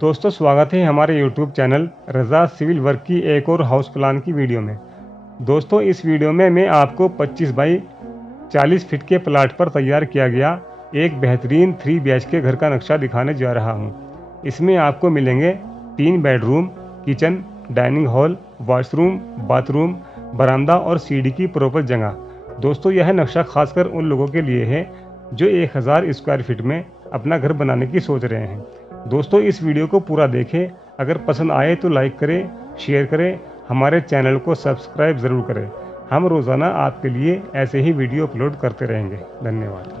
दोस्तों, स्वागत है हमारे यूट्यूब चैनल रज़ा सिविल वर्क की एक और हाउस प्लान की वीडियो में। दोस्तों, इस वीडियो में मैं आपको 25 बाई 40 फीट के प्लाट पर तैयार किया गया एक बेहतरीन 3 BHK घर का नक्शा दिखाने जा रहा हूं। इसमें आपको मिलेंगे 3 bedroom, kitchen, dining hall, washroom, bathroom, बरामदा और सीढ़ी की प्रॉपर जगह। दोस्तों, यह नक्शा खासकर उन लोगों के लिए है जो 1000 स्क्वायर फीट में अपना घर बनाने की सोच रहे हैं। दोस्तों, इस वीडियो को पूरा देखें। अगर पसंद आए तो लाइक करें, शेयर करें, हमारे चैनल को सब्सक्राइब ज़रूर करें। हम रोज़ाना आपके लिए ऐसे ही वीडियो अपलोड करते रहेंगे। धन्यवाद।